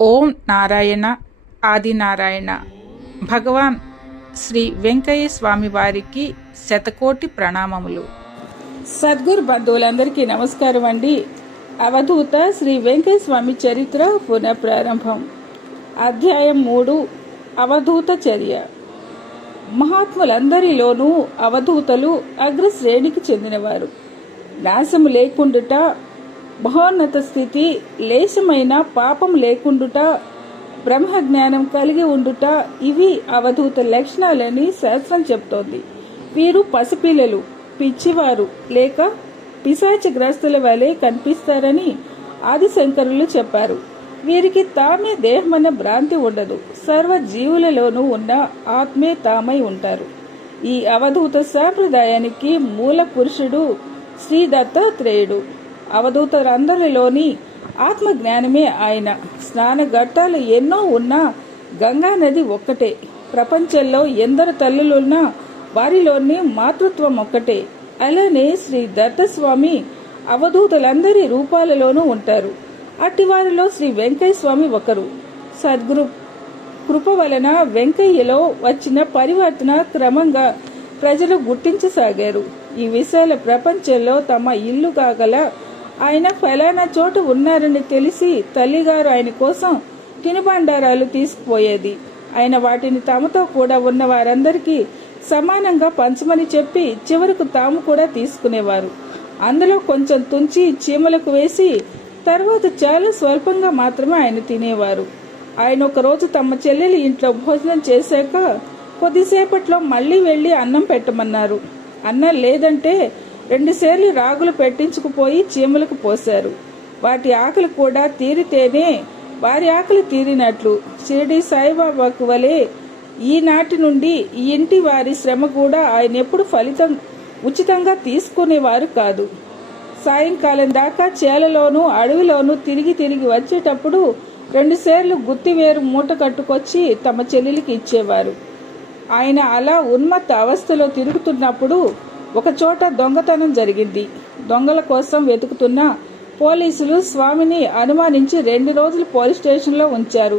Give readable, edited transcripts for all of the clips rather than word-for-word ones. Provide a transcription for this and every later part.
ఓం నారాయణ ఆదినారాయణ. భగవాన్ శ్రీ వెంకయ్య స్వామి వారికి శతకోటి ప్రణామములు. సద్గురు బంధువులందరికీ నమస్కారం అండి. అవధూత శ్రీ వెంకయ్య స్వామి చరిత్ర పునఃప్రారంభం. అధ్యాయం 3. అవధూత చర్య. మహాత్ములందరిలోనూ అవధూతలు అగ్రశ్రేణికి చెందినవారు. నాశము లేకుండుట, మహోన్నత స్థితి, లేశమైన పాపం లేకుండుట, బ్రహ్మజ్ఞానం కలిగి ఉండుట, ఇవి అవధూత లక్షణాలని శాస్త్రం చెప్తోంది. వీరు పసిపిల్లలు, పిచ్చివారు లేక పిశాచగ్రస్తుల వలె కనిపిస్తారని ఆదిశంకరులు చెప్పారు. వీరికి తామే దేహమన్న భ్రాంతి ఉండదు. సర్వ జీవులలోనూ ఉన్న ఆత్మే తామై ఉంటారు. ఈ అవధూత సాంప్రదాయానికి మూల పురుషుడు శ్రీ దత్తాత్రేయుడు. అవధూతలందరిలోని ఆత్మజ్ఞానమే ఆయన. స్నాన ఘట్టాలు ఎన్నో ఉన్నా గంగా నది ఒక్కటే. ప్రపంచంలో ఎందరు తల్లులున్నా వారిలోని మాతృత్వం ఒక్కటే. అలానే శ్రీ దత్తస్వామి అవధూతలందరి రూపాలలోనూ ఉంటారు. అట్టివారిలో శ్రీ వెంకయ్య స్వామి ఒకరు. సద్గురు కృప వలన వెంకయ్యలో వచ్చిన పరివర్తన క్రమంగా ప్రజలు గుర్తించసాగారు. ఈ విశాల ప్రపంచంలో తమ ఇల్లు కాగల ఆయన ఫలానా చోట ఉన్నారని తెలిసి తల్లిగారు ఆయన కోసం తినుబండారాలు తీసుకుపోయేది. ఆయన వాటిని తమతో కూడా ఉన్న వారందరికీ సమానంగా పంచమని చెప్పి చివరకు తాము కూడా తీసుకునేవారు. అందులో కొంచెం తుంచి చీమలకు వేసి తర్వాత చాలా స్వల్పంగా మాత్రమే ఆయన తినేవారు. ఆయన ఒకరోజు తమ చెల్లెలి ఇంట్లో భోజనం చేశాక కొద్దిసేపట్లో మళ్ళీ వెళ్ళి అన్నం పెట్టమన్నారు. అన్నం లేదంటే 2 సేర్లు రాగులు పెట్టించుకుపోయి చీమలకు పోశారు. వాటి ఆకలి కూడా తీరితేనే వారి ఆకలి తీరినట్లు. షిరిడి సాయిబాబాకు వలె ఈనాటి నుండి ఈ ఇంటి వారి శ్రమ కూడా ఆయన ఎప్పుడు ఫలితం ఉచితంగా తీసుకునేవారు కాదు. సాయంకాలం దాకా చేలలోనూ అడవిలోనూ తిరిగి వచ్చేటప్పుడు 2 సేర్లు గుత్తివేరు మూట కట్టుకొచ్చి తమ చెల్లెలికి ఇచ్చేవారు. ఆయన అలా ఉన్మత్త అవస్థలో తిరుగుతున్నప్పుడు ఒకచోట దొంగతనం జరిగింది. దొంగల కోసం వెతుకుతున్న పోలీసులు స్వామిని అనుమానించి 2 రోజులు పోలీస్ స్టేషన్లో ఉంచారు.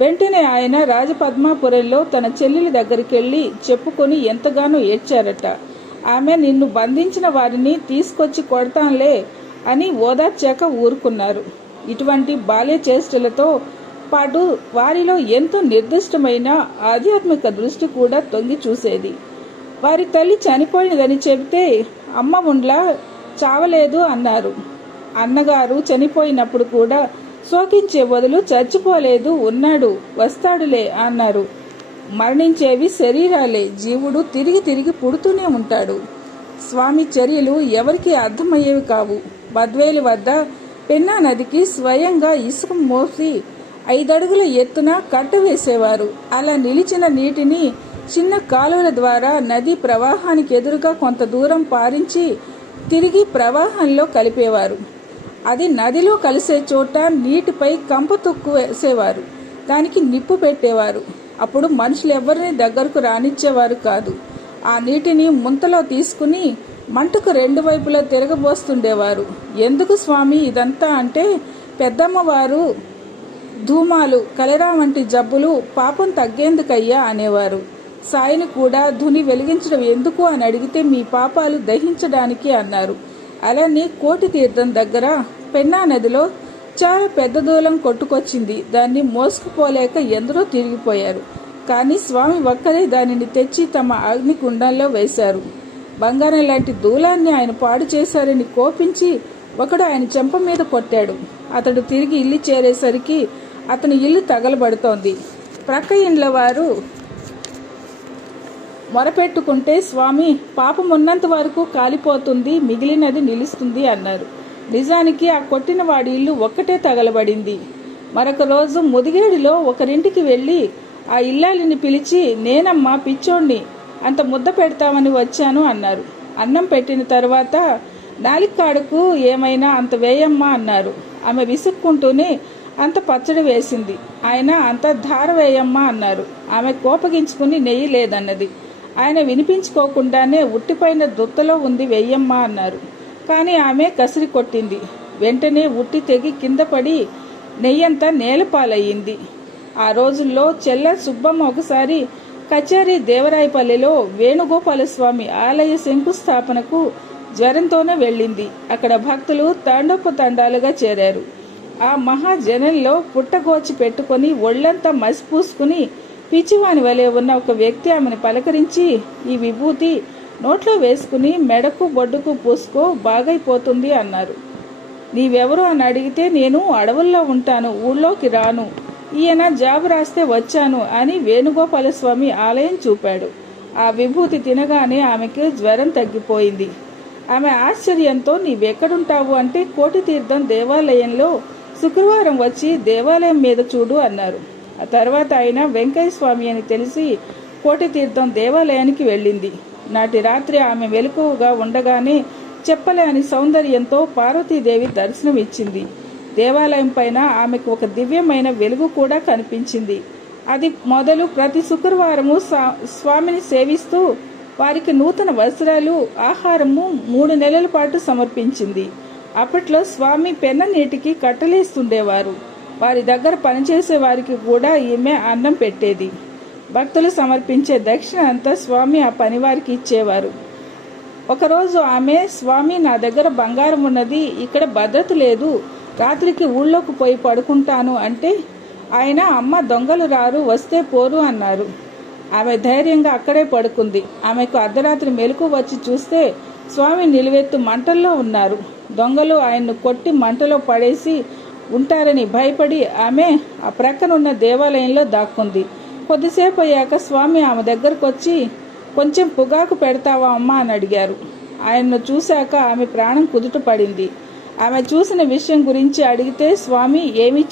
వెంటనే ఆయన రాజపద్మాపురంలో తన చెల్లెలి దగ్గరికి వెళ్ళి చెప్పుకొని ఎంతగానో ఏడ్చారట. ఆమె నిన్ను బంధించిన వారిని తీసుకొచ్చి కొడతాంలే అని ఓదార్చాక ఊరుకున్నారు. ఇటువంటి బాల్య చేష్టలతో పాటు వారిలో ఎంతో నిర్దిష్టమైన ఆధ్యాత్మిక దృష్టి కూడా తొంగి చూసేది. వారి తల్లి చనిపోయినదని చెబితే అమ్మ ఉండ్లా చావలేదు అన్నారు. అన్నగారు చనిపోయినప్పుడు కూడా శోకించే బదులు చచ్చిపోలేదు, ఉన్నాడు, వస్తాడులే అన్నారు. మరణించేవి శరీరాలే, జీవుడు తిరిగి పుడుతూనే ఉంటాడు. స్వామి చర్యలు ఎవరికి అర్థమయ్యేవి కావు. బద్వేలు వద్ద పెన్నా నదికి స్వయంగా ఇసుక మోసి 5 అడుగుల ఎత్తున కట్ట వేసేవారు. అలా నిలిచిన నీటిని చిన్న కాలువల ద్వారా నదీ ప్రవాహానికి ఎదురుగా కొంత దూరం పారించి తిరిగి ప్రవాహంలో కలిపేవారు. అది నదిలో కలిసే చోట నీటిపై కంప తొక్కు వేసేవారు. దానికి నిప్పు పెట్టేవారు. అప్పుడు మనుషులు ఎవరిని దగ్గరకు రానిచ్చేవారు కాదు. ఆ నీటిని ముంతలో తీసుకుని మంటకు 2 వైపులా తిరగబోస్తుండేవారు. ఎందుకు స్వామి ఇదంతా అంటే పెద్దమ్మవారు ధూమాలు, కలరా వంటి జబ్బులు పాపం తగ్గేందుకయ్యా అనేవారు. సాయిని కూడా ధుని వెలిగించడం ఎందుకు అని అడిగితే మీ పాపాలు దహించడానికి అన్నారు. అలానే కోటి తీర్థం దగ్గర పెన్నా నదిలో చాలా పెద్ద దూలం కొట్టుకొచ్చింది. దాన్ని మోసుకుపోలేక ఎందరో తిరిగిపోయారు. కానీ స్వామి ఒక్కరే దానిని తెచ్చి తమ అగ్నికుండంలో వేశారు. బంగారం లాంటి దూలాన్ని ఆయన పాడు చేశారని కోపించి ఒకడు ఆయన చెంప మీద కొట్టాడు. అతడు తిరిగి ఇల్లు చేరేసరికి అతని ఇల్లు తగలబడుతోంది. ప్రక్క ఇండ్ల వారు మొరపెట్టుకుంటే స్వామి పాపం ఉన్నంత వరకు కాలిపోతుంది, మిగిలినది నిలుస్తుంది అన్నారు. నిజానికి ఆ కొట్టిన వాడి ఇల్లు ఒక్కటే తగలబడింది. మరొక రోజు ముదిగేడులో ఒకరింటికి వెళ్ళి ఆ ఇల్లాలిని పిలిచి నేనమ్మా పిచ్చోణ్ణి, అంత ముద్ద పెడతామని వచ్చాను అన్నారు. అన్నం పెట్టిన తర్వాత నాలికాడుకు ఏమైనా అంత వేయమ్మా అన్నారు. ఆమె విసుక్కుంటూనే అంత పచ్చడి వేసింది. ఆయన అంత ధార వేయమ్మా అన్నారు. ఆమె కోపగించుకుని నెయ్యి లేదన్నది. ఆయన వినిపించుకోకుండానే ఉట్టిపైన దుత్తలో ఉంది వెయ్యమ్మా అన్నారు. కానీ ఆమె కసిరి కొట్టింది. వెంటనే ఉట్టి తెగి కింద పడి నెయ్యంతా నేలపాలయ్యింది. ఆ రోజుల్లో చెల్ల సుబ్బమ్మ ఒకసారి కచేరీ దేవరాయపల్లిలో వేణుగోపాలస్వామి ఆలయ శంకుస్థాపనకు జ్వరంతోనే వెళ్ళింది. అక్కడ భక్తులు తండోపతండాలుగా చేరారు. ఆ మహాజనంలో పుట్టగోచి పెట్టుకొని ఒళ్లంతా మసిపూసుకుని పిచ్చివాని వలె ఉన్న ఒక వ్యక్తి ఆమెను పలకరించి, ఈ విభూతి నోట్లో వేసుకుని మెడకు బొడ్డుకు పూసుకో, బాగైపోతుంది అన్నారు. నీవెవరు అని అడిగితే, నేను అడవుల్లో ఉంటాను, ఊళ్ళోకి రాను, ఈయన జాబు రాస్తే వచ్చాను అని వేణుగోపాలస్వామి ఆలయం చూపాడు. ఆ విభూతి తినగానే ఆమెకు జ్వరం తగ్గిపోయింది. ఆమె ఆశ్చర్యంతో, నీవెక్కడుంటావు అంటే, కోటి తీర్థం దేవాలయంలో శుక్రవారం వచ్చి దేవాలయం మీద చూడు అన్నారు. ఆ తర్వాత ఆయన వెంకయ్య స్వామి అని తెలిసి కోటి తీర్థం దేవాలయానికి వెళ్ళింది. నాటి రాత్రి ఆమె మెలకువగా ఉండగానే చెప్పలేని సౌందర్యంతో పార్వతీదేవి దర్శనం ఇచ్చింది. దేవాలయం పైన ఆమెకు ఒక దివ్యమైన వెలుగు కూడా కనిపించింది. అది మొదలు ప్రతి శుక్రవారము స్వామిని సేవిస్తూ వారికి నూతన వస్త్రాలు, ఆహారము 3 నెలల పాటు సమర్పించింది. అప్పట్లో స్వామి పెన్న నీటికి కట్టలేస్తుండేవారు. వారి దగ్గర పనిచేసే వారికి కూడా ఈమె అన్నం పెట్టేది. భక్తులు సమర్పించే దక్షిణ అంతా స్వామి ఆ పనివారికి ఇచ్చేవారు. ఒకరోజు ఆమె, స్వామి నా దగ్గర బంగారం ఉన్నది, ఇక్కడ భద్రత లేదు, రాత్రికి ఊళ్ళోకి పోయి పడుకుంటాను అంటే ఆయన, అమ్మ దొంగలు రారు, వస్తే పోరు అన్నారు. ఆమె ధైర్యంగా అక్కడే పడుకుంది. ఆమెకు అర్ధరాత్రి మెలకు వచ్చి చూస్తే స్వామి నిలువెత్తు మంటల్లో ఉన్నారు. దొంగలు ఆయన్ను కొట్టి మంటలో పడేసి ఉంటారని భయపడి ఆమె ఆ ప్రక్కనున్న దేవాలయంలో దాక్కుంది. కొద్దిసేపు అయ్యాక స్వామి ఆమె దగ్గరకు వచ్చి, కొంచెం పొగాకు పెడతావా అమ్మా అని అడిగారు. ఆయన్ను చూశాక ఆమె ప్రాణం కుదుట పడింది. ఆమె చూసిన విషయం గురించి అడిగితే స్వామి ఏమీ